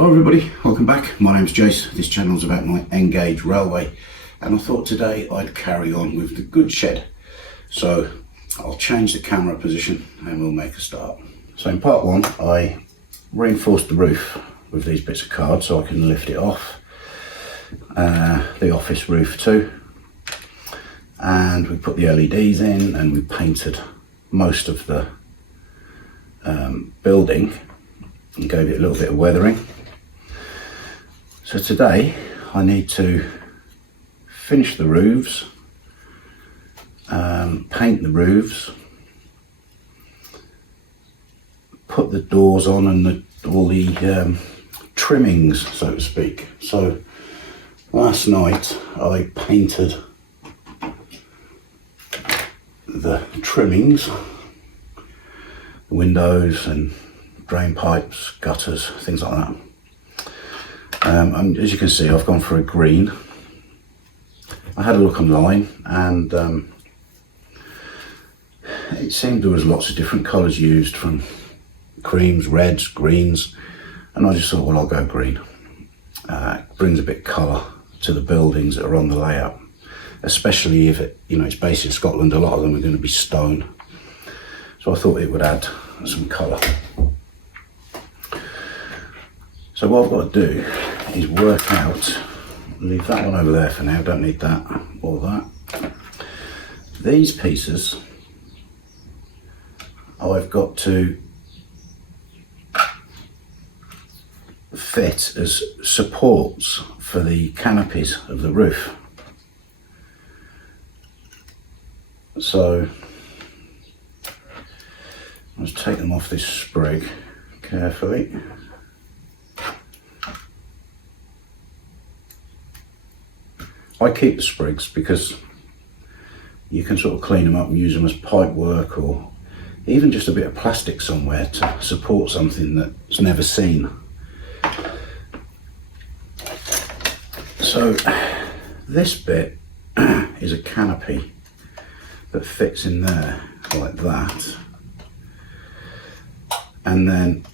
Hello everybody, welcome back. My name's Jace. This channel's about my N-gauge railway, and I thought today I'd carry on with the goods shed. So I'll change the camera position and we'll make a start. So in part one I reinforced the roof with these bits of card so I can lift it off. The office roof too, and we put the LEDs in and we painted most of the building and gave it a little bit of weathering. So today I need to finish the roofs, paint the roofs, put the doors on and all the trimmings, so to speak. So last night I painted the trimmings, the windows and drain pipes, gutters, things like that. And as you can see, I've gone for a green. I had a look online and it seemed there was lots of different colours used, from creams, reds, greens, and I just thought, well, I'll go green. It brings a bit of colour to the buildings that are on the layout, especially if it's based in Scotland. A lot of them are going to be stone, so I thought it would add some colour. So what I've got to do is work out, leave that one over there for now, don't need that or that. These pieces I've got to fit as supports for the canopies of the roof. So let's take them off this sprig carefully. I keep the sprigs because you can sort of clean them up and use them as pipe work, or even just a bit of plastic somewhere to support something that's never seen. So this bit is a canopy that fits in there like that, and then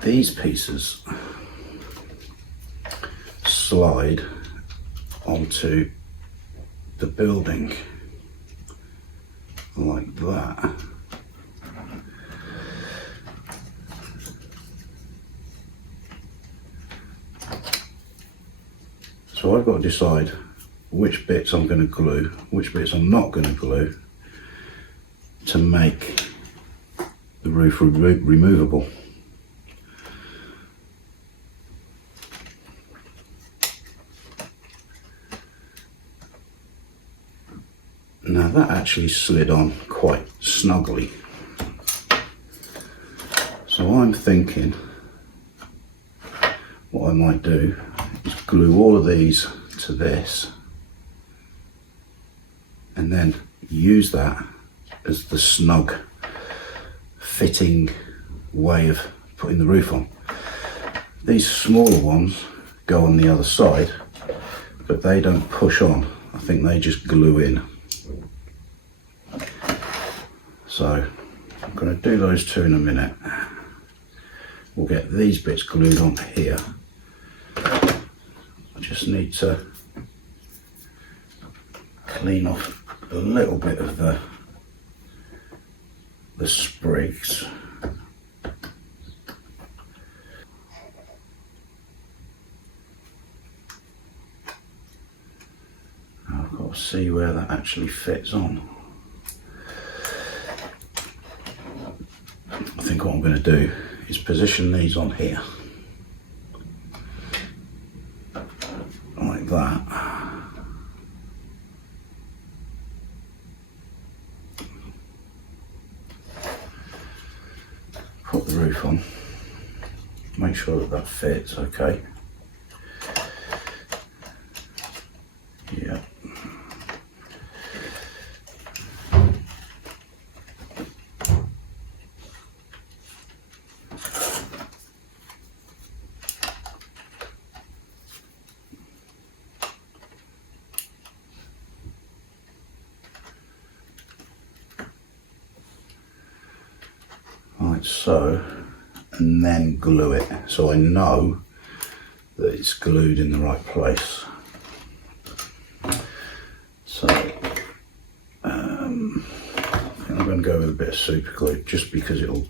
these pieces slide onto the building like that. So I've got to decide which bits I'm going to glue, which bits I'm not going to glue, to make the roof removable. Now that actually slid on quite snugly. So I'm thinking what I might do is glue all of these to this and then use that as the snug fitting way of putting the roof on. These smaller ones go on the other side, but they don't push on. I think they just glue in. So I'm going to do those two in a minute. We'll get these bits glued on here. I just need to clean off a little bit of the sprigs. I've got to see where that actually fits on. I think what I'm going to do is position these on here like that. Put the roof on, make sure that fits okay. Yeah. Right, so and then glue it so I know that it's glued in the right place. So I'm going to go with a bit of super glue just because it'll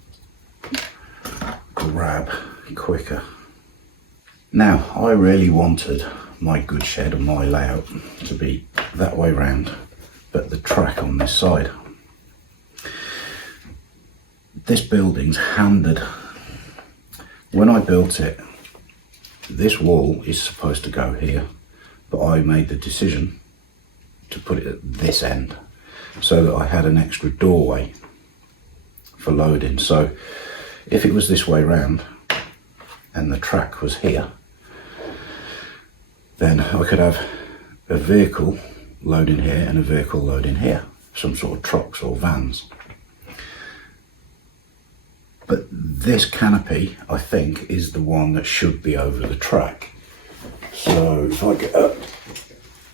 grab quicker. Now, I really wanted my good shed and my layout to be that way round, but the track on this side. This building's handed. When I built it, this wall is supposed to go here, but I made the decision to put it at this end so that I had an extra doorway for loading. So if it was this way round and the track was here, then I could have a vehicle loading here and a vehicle loading here, some sort of trucks or vans. But this canopy, I think, is the one that should be over the track. So if I get up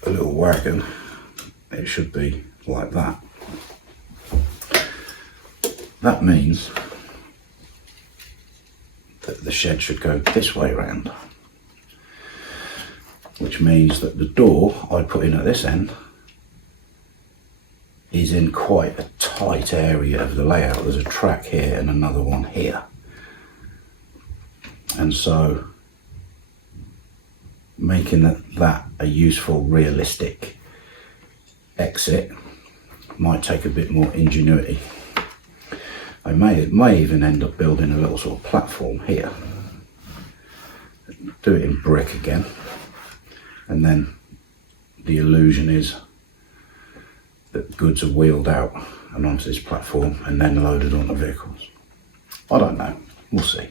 a little wagon, it should be like that. That means that the shed should go this way round, which means that the door I put in at this end is in quite a tight area of the layout. There's a track here and another one here. And so making that a useful, realistic exit might take a bit more ingenuity. I may even end up building a little sort of platform here. Do it in brick again. And then the illusion is that goods are wheeled out and onto this platform and then loaded onto vehicles. I don't know, we'll see.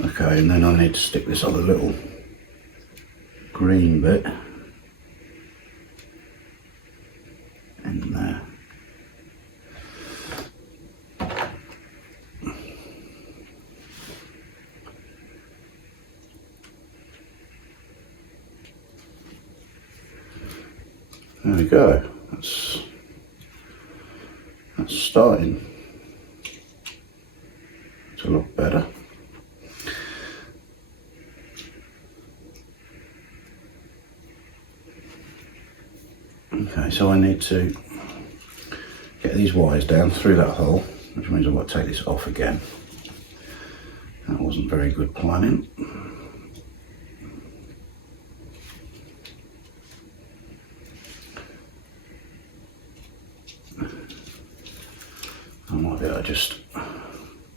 Okay, and then I need to stick this other little green bit in there. There we go, that's starting to look better. Okay, so I need to get these wires down through that hole, which means I've got to take this off again. That wasn't very good planning. I might be able to just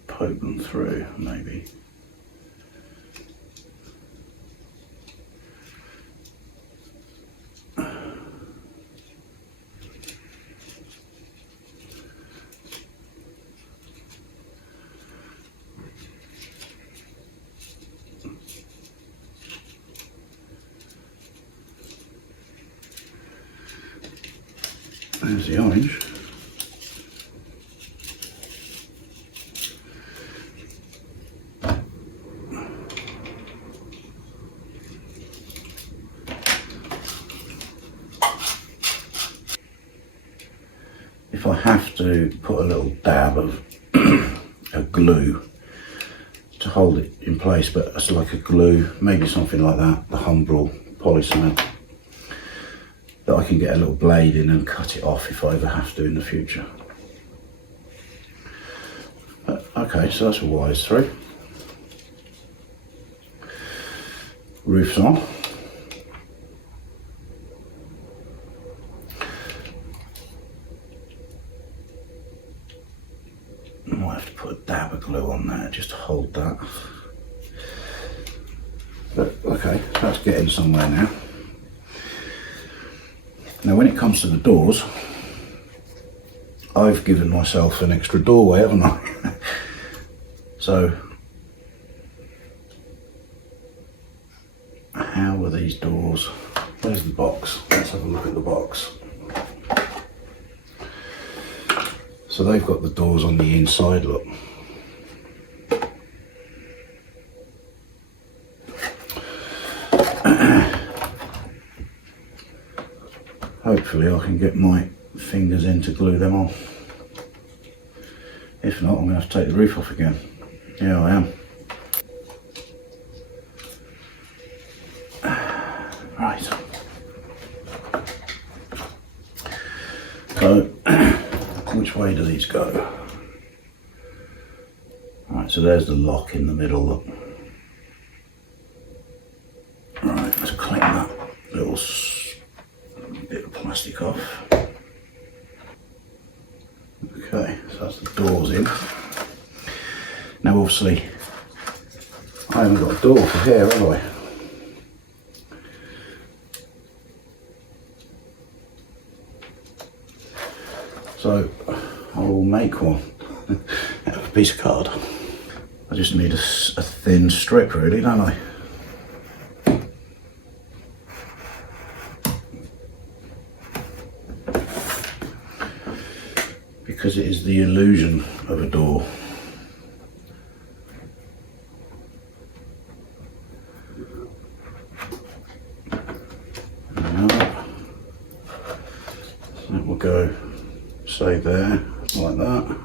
poke them through, maybe. There's the orange. If I have to put a little dab of a glue to hold it in place, but it's like a glue, maybe something like that, the Humbrol polycement, that I can get a little blade in and cut it off if I ever have to in the future. But, okay, so that's all wires through. Roof's on. I might have to put a dab of glue on there just to hold that. But okay, that's getting somewhere now. Now when it comes to the doors, I've given myself an extra doorway, haven't I? So how are these doors? Where's the box? Let's have a look at the box. So they've got the doors on the inside, look. Hopefully I can get my fingers in to glue them on. If not, I'm going to have to take the roof off again. Here I am. Right. So, which way do these go? Right, so there's the lock in the middle. Look. Right, let's clean that little bit of plastic off. Okay, so that's the doors in. Now obviously, I haven't got a door for here, have I? So I will make one out of a piece of card. I just need a thin strip really, don't I? Because it is the illusion of a door. So that will go, say there, like that.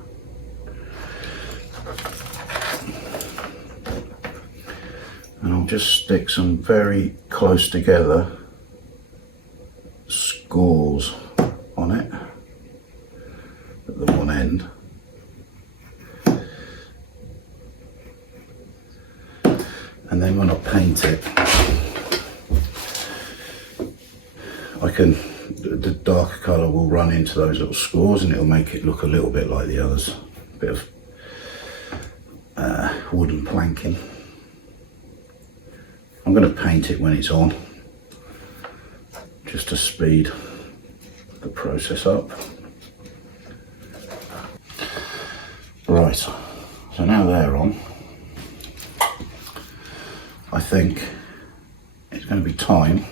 And I'll just stick some very close together scores on it at the one end. And then when I paint it, the darker colour will run into those little scores and it'll make it look a little bit like the others. A bit of wooden planking. I'm going to paint it when it's on, just to speed the process up. Right, so now they're on, I think it's going to be time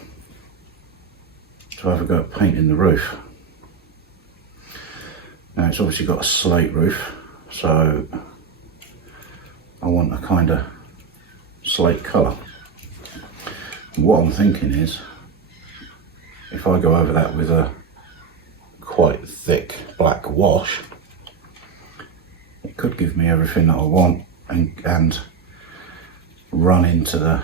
to have a go at painting the roof. Now it's obviously got a slate roof, so I want a kind of slate colour. What I'm thinking is, if I go over that with a quite thick black wash, it could give me everything that I want and run into the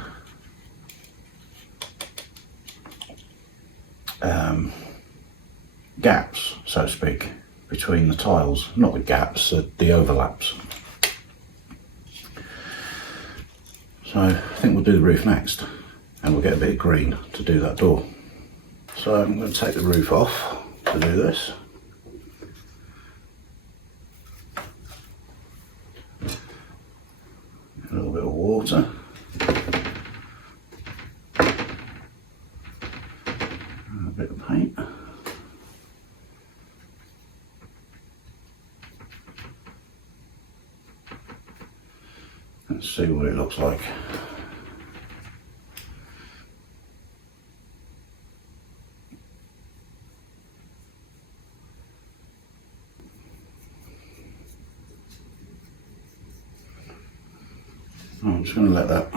gaps, so to speak, between the tiles. Not the gaps, the overlaps. So I think we'll do the roof next. And we'll get a bit of green to do that door. So I'm going to take the roof off to do this. A little bit of water. And a bit of paint. Let's see what it looks like. I'm just going to let that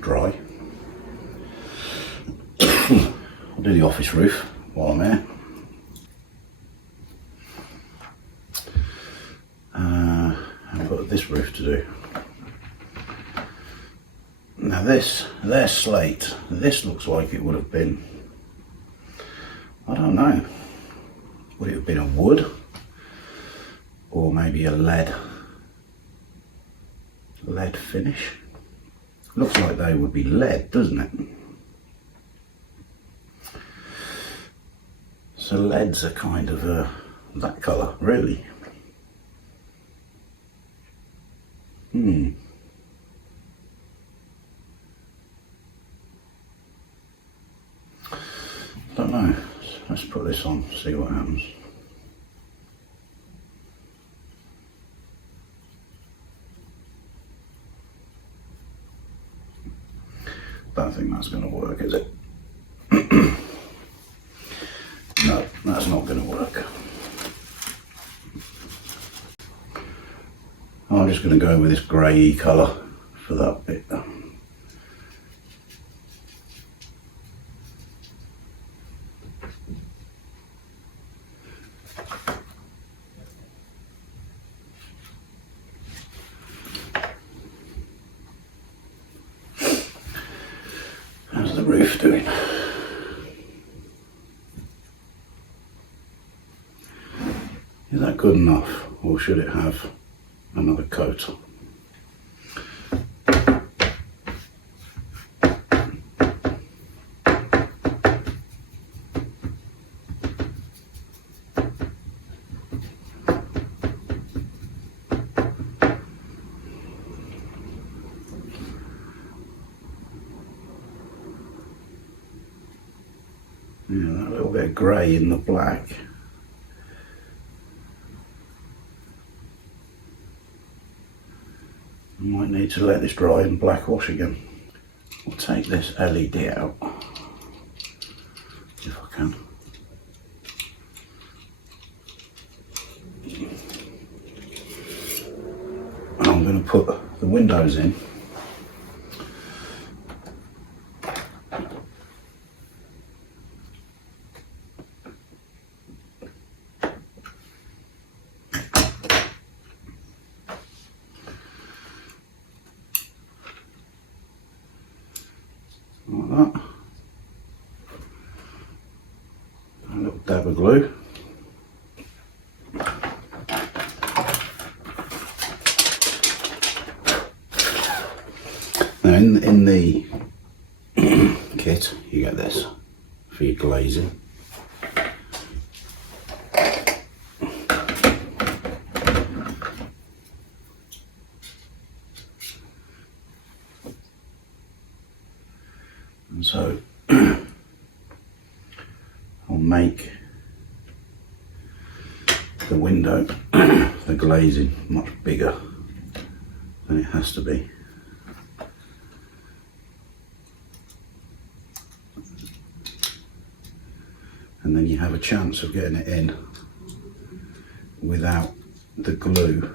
dry. I'll do the office roof while I'm here. I've got this roof to do. Now they're slate. This looks like it would have been, I don't know, would it have been a wood or maybe a lead finish? Looks like they would be lead, doesn't it? So leads are kind of that colour, really. Don't know. Let's put this on, see what happens. Don't think that's going to work, is it? No, that's not going to work. I'm just going to go with this grey colour for that bit. roof doing? Is that good enough, or should it have another coat? Yeah, that little bit of grey in the black. I might need to let this dry and black wash again. I'll take this LED out, if I can. And I'm going to put the windows in. Like that. A little dab of glue. Now in the kit you get this for your glazing. And so I'll make the window, the glazing, much bigger than it has to be. And then you have a chance of getting it in without the glue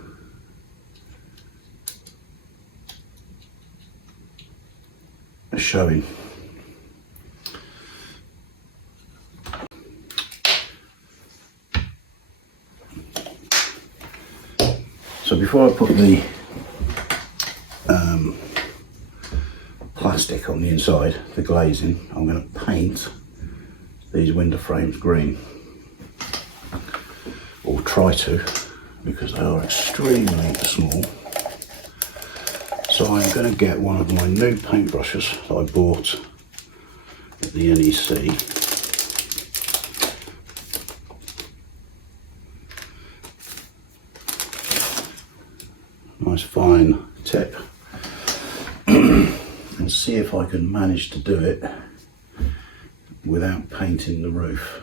showing. So before I put the plastic on the inside, the glazing, I'm going to paint these window frames green, or try to, because they are extremely small. So I'm going to get one of my new paintbrushes that I bought at the NEC. Nice fine tip. And see if I can manage to do it without painting the roof.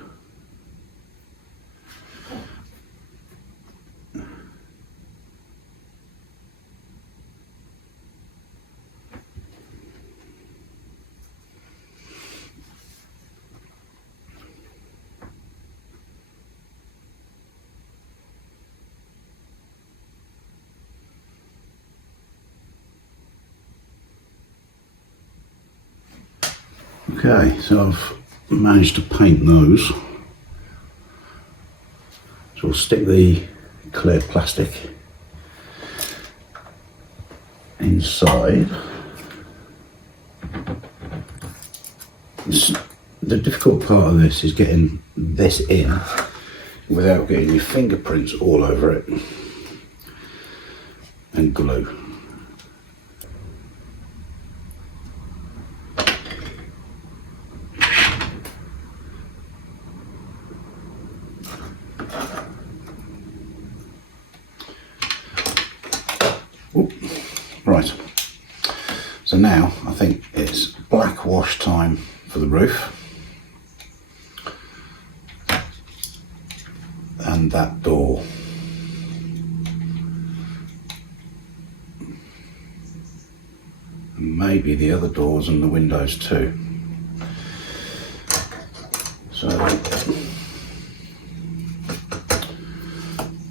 Okay, so I've managed to paint those. So we'll stick the clear plastic inside. The difficult part of this is getting this in without getting your fingerprints all over it and glue. Right, so now I think it's black wash time for the roof and that door. And maybe the other doors and the windows too. So a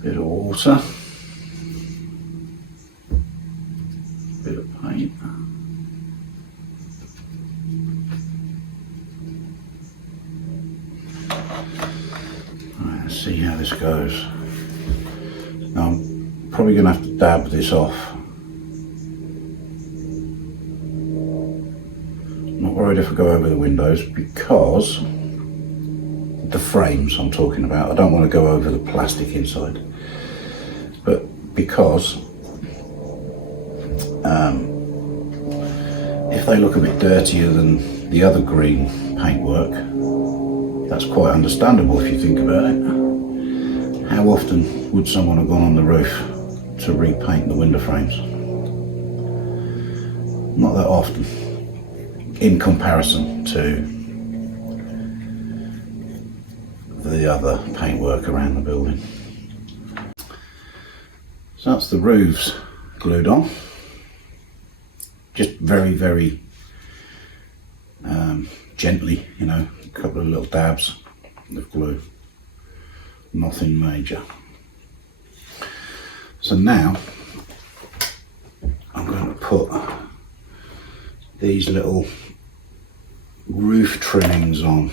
bit of water. Bit of paint. Right, let's see how this goes. Now I'm probably going to have to dab this off. Not not worried if I go over the windows because the frames I'm talking about, I don't want to go over the plastic inside, but because if they look a bit dirtier than the other green paintwork, that's quite understandable if you think about it. How often would someone have gone on the roof to repaint the window frames? Not that often in comparison to the other paintwork around the building. So that's the roofs glued on. Just very, very gently, you know, a couple of little dabs of glue. Nothing major. So now I'm going to put these little roof trimmings on.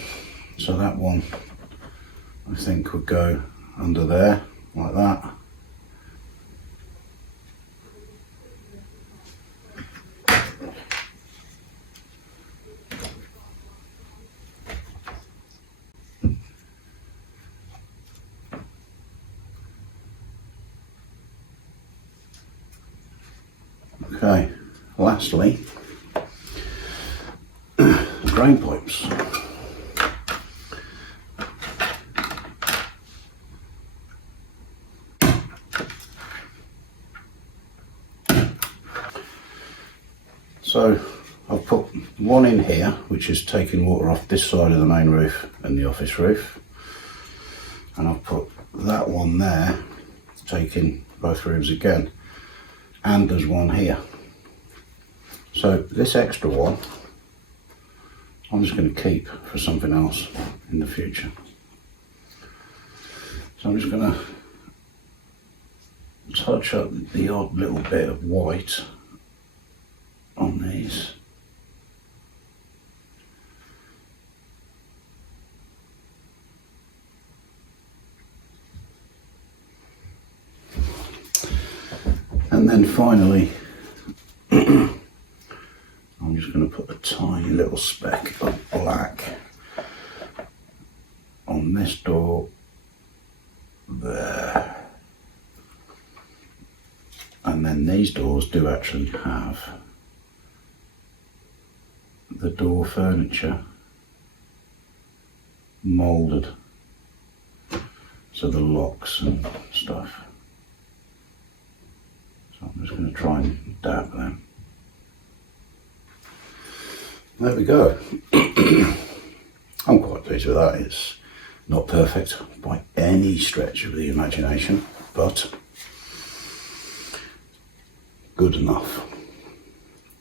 So that one I think would go under there like that. Okay, lastly, drain pipes. So I've put one in here, which is taking water off this side of the main roof and the office roof, and I've put that one there, taking both rooms again, and there's one here. So this extra one I'm just going to keep for something else in the future. So I'm just going to touch up the odd little bit of white on these. And then finally I'm just going to put a tiny little speck of black on this door there. And then these doors do actually have the door furniture moulded, so the locks and stuff. So I'm just going to try and dab them. There we go. I'm quite pleased with that. It's not perfect by any stretch of the imagination, but good enough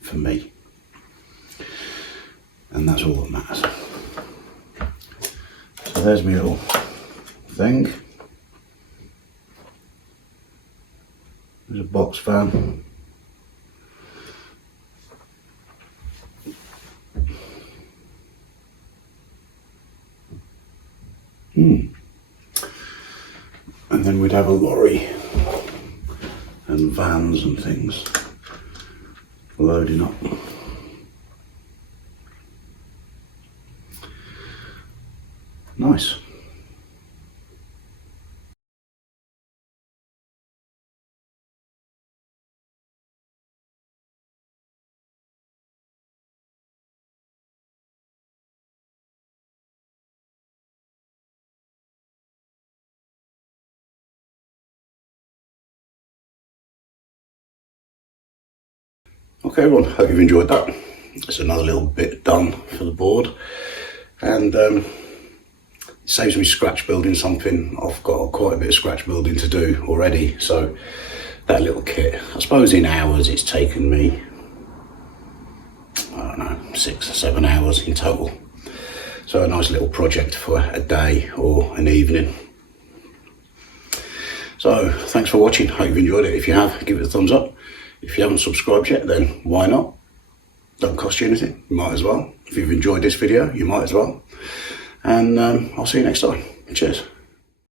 for me. And that's all that matters. So there's my little thing. There's a box fan. And then we'd have a lorry and vans and things loading up. Nice. Okay everyone, hope you've enjoyed that. It's another little bit done for the board, and it saves me scratch building something. I've got quite a bit of scratch building to do already, so that little kit, I suppose in hours it's taken me, I don't know, 6 or 7 hours in total. So a nice little project for a day or an evening. So thanks for watching, hope you've enjoyed it. If you have, give it a thumbs up. If you haven't subscribed yet, then why not? Don't cost you anything, you might as well. If you've enjoyed this video, you might as well. And I'll see you next time. Cheers.